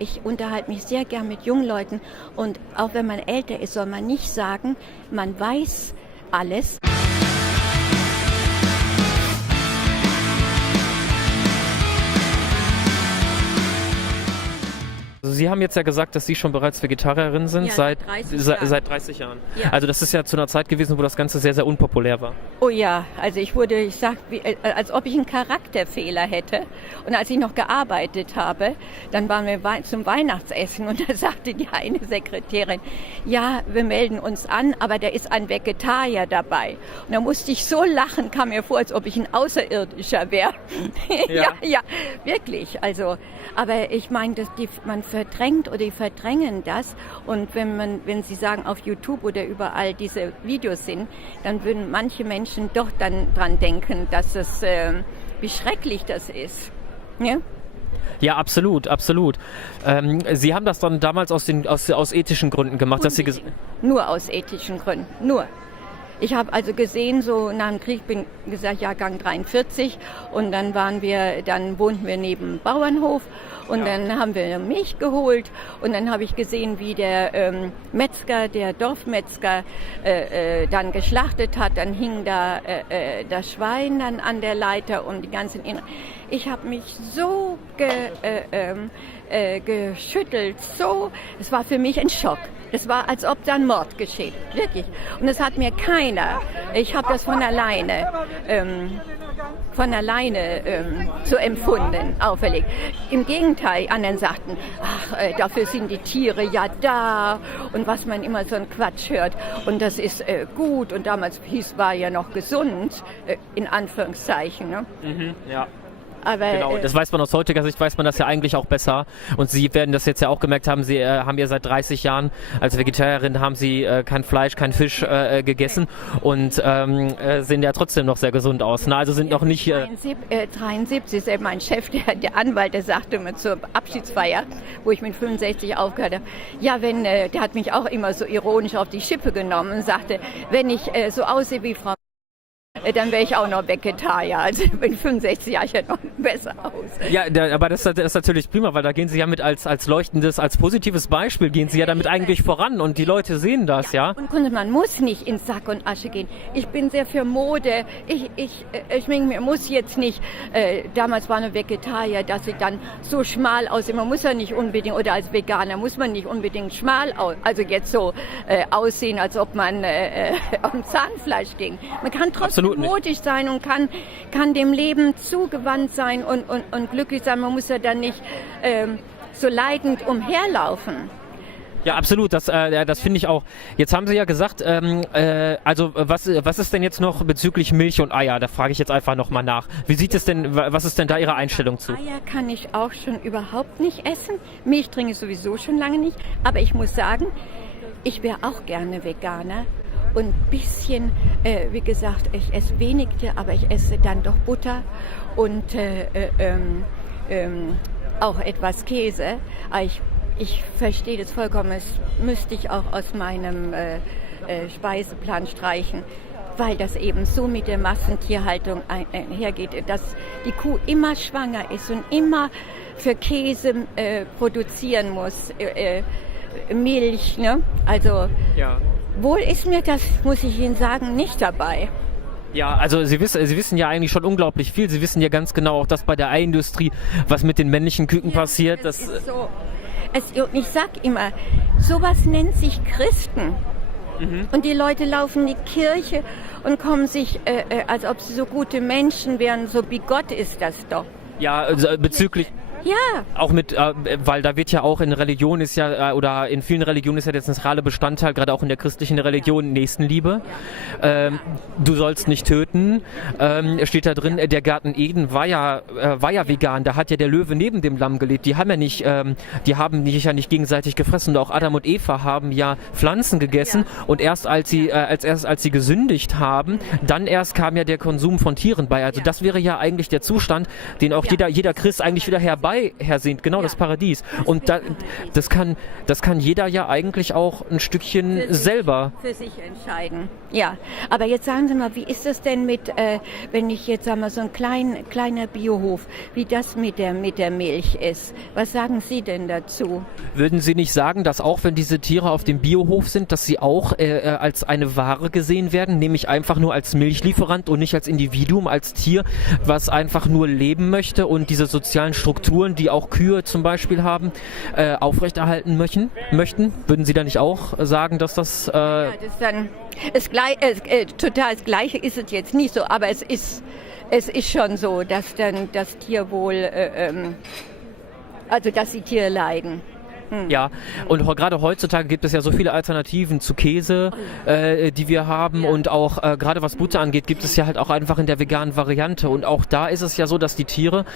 Ich unterhalte mich sehr gern mit jungen Leuten und auch wenn man älter ist, soll man nicht sagen, man weiß alles. Also Sie haben jetzt ja gesagt, dass Sie schon bereits Vegetarierin sind, Ja, seit 30 Jahren. seit 30 Jahren. Ja. Also das ist ja zu einer Zeit gewesen, wo das Ganze sehr, sehr unpopulär war. Oh ja, also ich sag, als ob ich einen Charakterfehler hätte. Und als ich noch gearbeitet habe, dann waren wir zum Weihnachtsessen und da sagte die eine Sekretärin, ja, wir melden uns an, aber da ist ein Vegetarier dabei. Und da musste ich so lachen, kam mir vor, als ob ich ein Außerirdischer wäre. Ja. ja, wirklich. Also, aber ich meine, man verdrängt oder die verdrängen das. Und wenn Sie sagen, auf YouTube oder überall diese Videos sind, dann würden manche Menschen doch dann dran denken, dass es, wie schrecklich das ist. Ja? Ja, absolut, absolut. Sie haben das dann damals aus ethischen Gründen gemacht, dass Sie Nur aus ethischen Gründen, nur. Ich habe also gesehen, so nach dem Krieg, bin gesagt, Jahrgang 43 und dann wohnten wir neben dem Bauernhof und dann haben wir Milch geholt und dann habe ich gesehen, wie der Metzger, der Dorfmetzger dann geschlachtet hat, dann hing da das Schwein dann an der Leiter und die ganzen Ich habe mich so geschüttelt, es war für mich ein Schock. Es war, als ob da ein Mord geschieht, wirklich. Und es hat mir keiner, ich habe das von alleine so empfunden, auferlegt. Im Gegenteil, anderen sagten, dafür sind die Tiere ja da und was man immer so einen Quatsch hört. Und das ist gut und damals war ja noch gesund, in Anführungszeichen. Ne? Mhm, ja. Aber, genau, das weiß man aus heutiger Sicht, weiß man das ja eigentlich auch besser. Und Sie werden das jetzt ja auch gemerkt haben, Sie haben ja seit 30 Jahren als Vegetarierin haben Sie kein Fleisch, kein Fisch gegessen und sehen ja trotzdem noch sehr gesund aus. Na, also sind noch nicht... 73 ist mein Chef, der Anwalt, der sagte mir zur Abschiedsfeier, wo ich mit 65 aufgehört habe, ja, der hat mich auch immer so ironisch auf die Schippe genommen und sagte, wenn ich so aussehe wie Frau dann wäre ich auch noch Vegetarier. Also mit 65 Jahren ja noch besser aus. Ja, aber das ist natürlich prima, weil da gehen Sie ja mit als leuchtendes, als positives Beispiel gehen Sie ja damit eigentlich voran und die Leute sehen das, ja. Und man muss nicht in Sack und Asche gehen. Ich bin sehr für Mode. Ich meine, muss jetzt nicht, damals war eine Vegetarier, dass sie dann so schmal aussehen. Man muss ja nicht unbedingt, oder als Veganer muss man nicht unbedingt schmal also jetzt so aussehen, als ob man am Zahnfleisch ging. Man kann trotzdem modisch sein und kann dem Leben zugewandt sein und glücklich sein. Man muss ja dann nicht so leidend umherlaufen. Ja, absolut, das finde ich auch. Jetzt haben Sie ja gesagt, also was ist denn jetzt noch bezüglich Milch und Eier? Da frage ich jetzt einfach nochmal nach. Wie sieht es denn, was ist denn da Ihre Einstellung zu? Eier kann ich auch schon überhaupt nicht essen. Milch trinke ich sowieso schon lange nicht. Aber ich muss sagen, ich wäre auch gerne Veganer. Und ein bisschen, wie gesagt, ich esse wenig, aber ich esse dann doch Butter und auch etwas Käse. Aber ich verstehe das vollkommen, das müsste ich auch aus meinem Speiseplan streichen, weil das eben so mit der Massentierhaltung hergeht, dass die Kuh immer schwanger ist und immer für Käse produzieren muss, Milch, ne? Also... Ja. Wohl ist mir das, muss ich Ihnen sagen, nicht dabei. Ja, also Sie wissen ja eigentlich schon unglaublich viel. Sie wissen ja ganz genau auch, dass bei der Eiindustrie, was mit den männlichen Küken passiert. Das ist so. Ich sag immer, sowas nennt sich Christen. Mhm. Und die Leute laufen in die Kirche und kommen sich, als ob sie so gute Menschen wären, so wie Gott ist das doch. Ja, also bezüglich... Ja. Auch weil da wird ja auch in Religion ist ja, oder in vielen Religionen ist ja der zentrale Bestandteil, gerade auch in der christlichen Religion, Nächstenliebe. Du sollst nicht töten, steht da drin. Der Garten Eden war ja vegan, da hat ja der Löwe neben dem Lamm gelebt. Die haben ja nicht gegenseitig gefressen. Und auch Adam und Eva haben ja Pflanzen gegessen und erst als sie gesündigt haben, dann erst kam ja der Konsum von Tieren bei. Also das wäre ja eigentlich der Zustand, den auch jeder Christ eigentlich wieder herbei dabei hersehnt, genau, Ja. das Paradies. Und das kann jeder ja eigentlich auch ein Stückchen selber. Für sich entscheiden. Ja, aber jetzt sagen Sie mal, wie ist das denn mit, wenn ich jetzt sage mal so ein kleiner Biohof, wie das mit der Milch ist? Was sagen Sie denn dazu? Würden Sie nicht sagen, dass auch wenn diese Tiere auf dem Biohof sind, dass sie auch als eine Ware gesehen werden, nämlich einfach nur als Milchlieferant und nicht als Individuum, als Tier, was einfach nur leben möchte und diese sozialen Strukturen, die auch Kühe zum Beispiel haben, aufrechterhalten möchten? Würden Sie da nicht auch sagen, dass das... Ja, das ist dann total das Gleiche ist es jetzt nicht so, aber es ist schon so, dass dann das Tier wohl, also dass die Tiere leiden. Ja, und gerade heutzutage gibt es ja so viele Alternativen zu Käse, die wir haben, und auch gerade was Butter angeht, gibt es ja halt auch einfach in der veganen Variante, und auch da ist es ja so, dass die Tiere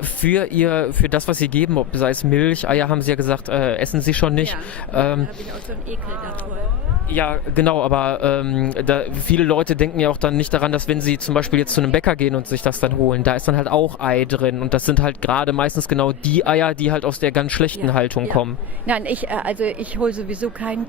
für das, was sie geben, sei es Milch, Eier, haben sie ja gesagt, essen sie schon nicht. Ja, da habe ich auch so einen Ekel davor. Ja, genau, aber viele Leute denken ja auch dann nicht daran, dass wenn sie zum Beispiel jetzt zu einem Bäcker gehen und sich das dann holen, da ist dann halt auch Ei drin, und das sind halt gerade meistens genau die Eier, die halt aus der ganz schlechten Haltung kommen. Nein, ich hole sowieso kein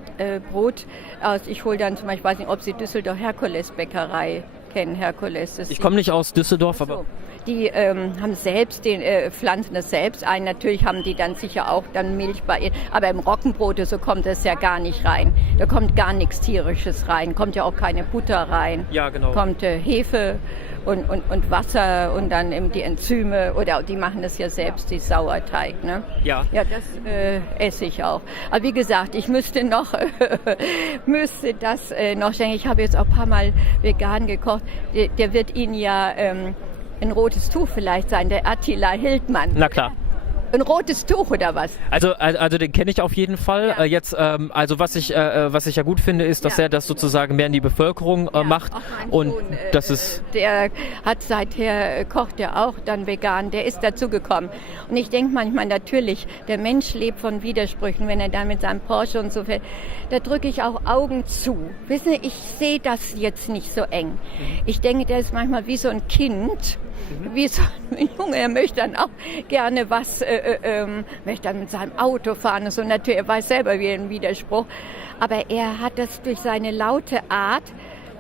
Brot aus. Ich hole dann zum Beispiel, weiß nicht, ob Sie Düsseldorf Herkules Bäckerei kennen. Herkules. Ich komme nicht aus Düsseldorf, aber... Die haben selbst pflanzen das selbst ein. Natürlich haben die dann sicher auch dann Milch bei ihr. Aber im Roggenbrot, so kommt es ja gar nicht rein. Da kommt gar nichts Tierisches rein. Kommt ja auch keine Butter rein. Ja, genau. Kommt Hefe und Wasser und dann eben die Enzyme. Oder die machen das ja selbst, die Sauerteig. Ne? Ja. Ja, das esse ich auch. Aber wie gesagt, ich müsste das noch schenken. Ich habe jetzt auch ein paar Mal vegan gekocht. Der wird Ihnen ja... ein rotes Tuch vielleicht sein, der Attila Hildmann. Na klar. Ein rotes Tuch oder was? Also den kenne ich auf jeden Fall. Ja. Jetzt, also was ich ja gut finde, ist, dass er das sozusagen mehr in die Bevölkerung macht. Auch mein Und Sohn, das ist... Der hat seither, kocht er auch dann vegan, der ist dazugekommen. Und ich denke manchmal natürlich, der Mensch lebt von Widersprüchen, wenn er dann mit seinem Porsche und so fährt. Da drücke ich auch Augen zu. Wissen Sie, ich sehe das jetzt nicht so eng. Ich denke, der ist manchmal wie so ein Kind, wie so ein Junge, er möchte dann auch gerne möchte dann mit seinem Auto fahren und so. Natürlich, er weiß selber wie ein Widerspruch, aber er hat das durch seine laute Art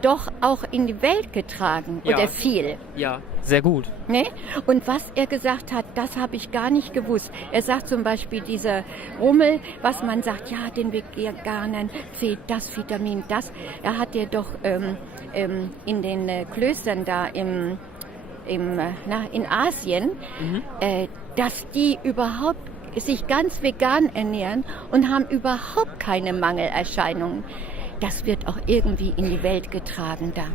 doch auch in die Welt getragen, Ja. oder viel. Ja, sehr gut. Ne? Und was er gesagt hat, das habe ich gar nicht gewusst. Er sagt zum Beispiel, dieser Rummel, was man sagt, ja, den Veganern fehlt das Vitamin, das. Er hat ja doch in den Klöstern da in Asien, dass die überhaupt sich ganz vegan ernähren und haben überhaupt keine Mangelerscheinungen. Das wird auch irgendwie in die Welt getragen da.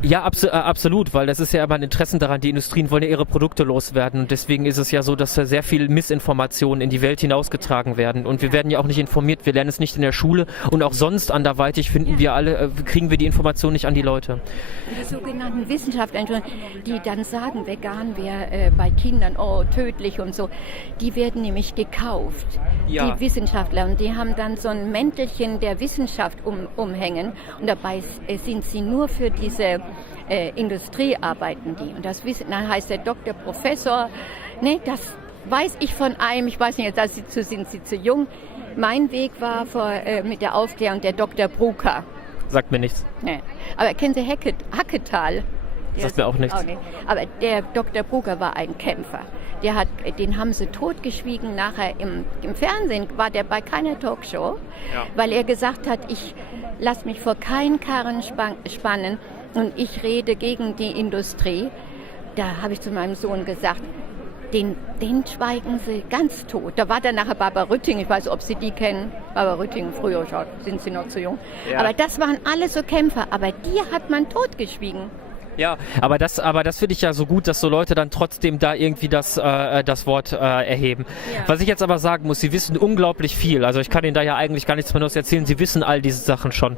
Ja, absolut, weil das ist ja immer ein Interesse daran, die Industrien wollen ja ihre Produkte loswerden, und deswegen ist es ja so, dass sehr viel Missinformationen in die Welt hinausgetragen werden, und wir werden ja auch nicht informiert, wir lernen es nicht in der Schule, und auch sonst anderweitig kriegen wir die Informationen nicht an die Leute. Die sogenannten Wissenschaftler, die dann sagen, vegan wäre bei Kindern tödlich und so, die werden nämlich gekauft, Ja. die Wissenschaftler, und die haben dann so ein Mäntelchen der Wissenschaft umhängen, und dabei sind sie nur für diese Industrie arbeiten die. Und das wissen, dann heißt der Doktor, Professor, ne, das weiß ich von einem, ich weiß nicht, sind Sie zu jung. Mein Weg war mit der Aufklärung der Dr. Brucker. Sagt mir nichts. Ne. Aber kennen Sie Hacketal? Sagt mir auch nichts. Nicht. Aber der Dr. Brucker war ein Kämpfer. Den haben sie totgeschwiegen. Nachher im Fernsehen war der bei keiner Talkshow, weil er gesagt hat, ich lasse mich vor keinen Karren spannen und ich rede gegen die Industrie. Da habe ich zu meinem Sohn gesagt, den schweigen sie ganz tot. Da war dann nachher Barbara Rütting, ich weiß nicht, ob Sie die kennen. Barbara Rütting, früher sind Sie noch zu jung. Ja. Aber das waren alle so Kämpfer, aber die hat man totgeschwiegen. Ja, aber das finde ich ja so gut, dass so Leute dann trotzdem da irgendwie das Wort erheben. Ja. Was ich jetzt aber sagen muss, sie wissen unglaublich viel. Also ich kann Ihnen da ja eigentlich gar nichts mehr Neues erzählen. Sie wissen all diese Sachen schon.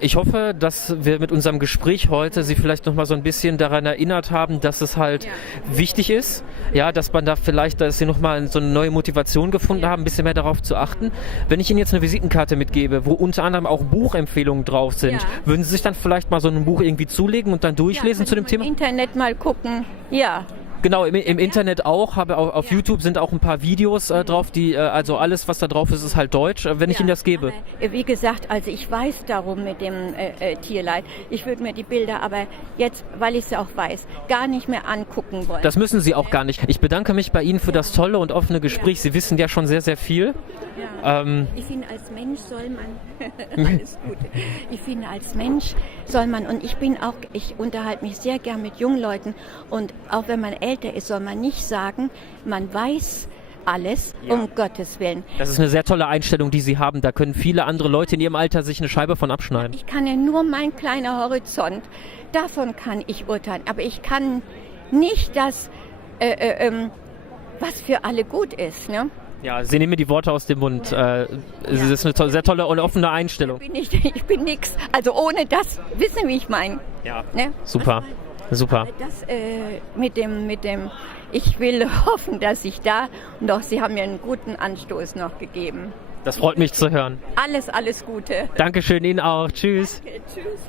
Ich hoffe, dass wir mit unserem Gespräch heute Sie vielleicht noch mal so ein bisschen daran erinnert haben, dass es halt wichtig ist, ja, dass man da vielleicht, dass Sie noch mal so eine neue Motivation gefunden haben, ein bisschen mehr darauf zu achten. Wenn ich Ihnen jetzt eine Visitenkarte mitgebe, wo unter anderem auch Buchempfehlungen drauf sind, würden Sie sich dann vielleicht mal so ein Buch irgendwie zulegen und dann durchlesen zu dem Thema? Im Internet mal gucken, ja. Genau, im Internet auch, habe auf YouTube sind auch ein paar Videos drauf, die, also alles, was da drauf ist, ist halt deutsch, wenn ich Ihnen das gebe. Aber, wie gesagt, also ich weiß darum mit dem Tierleid. Ich würde mir die Bilder aber jetzt, weil ich es auch weiß, gar nicht mehr angucken wollen. Das müssen Sie auch gar nicht. Ich bedanke mich bei Ihnen für das tolle und offene Gespräch. Sie wissen ja schon sehr, sehr viel. Ja. Ich finde, als Mensch soll man, alles gut, ich finde, als Mensch soll man, und ich unterhalte mich sehr gern mit jungen Leuten, und auch wenn man älter ist, soll man nicht sagen, man weiß alles, um Gottes Willen. Das ist eine sehr tolle Einstellung, die Sie haben. Da können viele andere Leute in Ihrem Alter sich eine Scheibe von abschneiden. Ich kann ja nur mein kleiner Horizont, davon kann ich urteilen, aber ich kann nicht das, was für alle gut ist, ne? Ja, Sie nehmen mir die Worte aus dem Mund. Es ist eine sehr tolle und offene Einstellung. Ich bin nix. Also ohne das, wissen wie ich meine. Ja, ne? super, super. Das mit dem, ich will hoffen, dass ich da noch, Sie haben mir einen guten Anstoß noch gegeben. Das freut mich zu hören. Alles Gute. Dankeschön Ihnen auch. Tschüss. Okay, tschüss.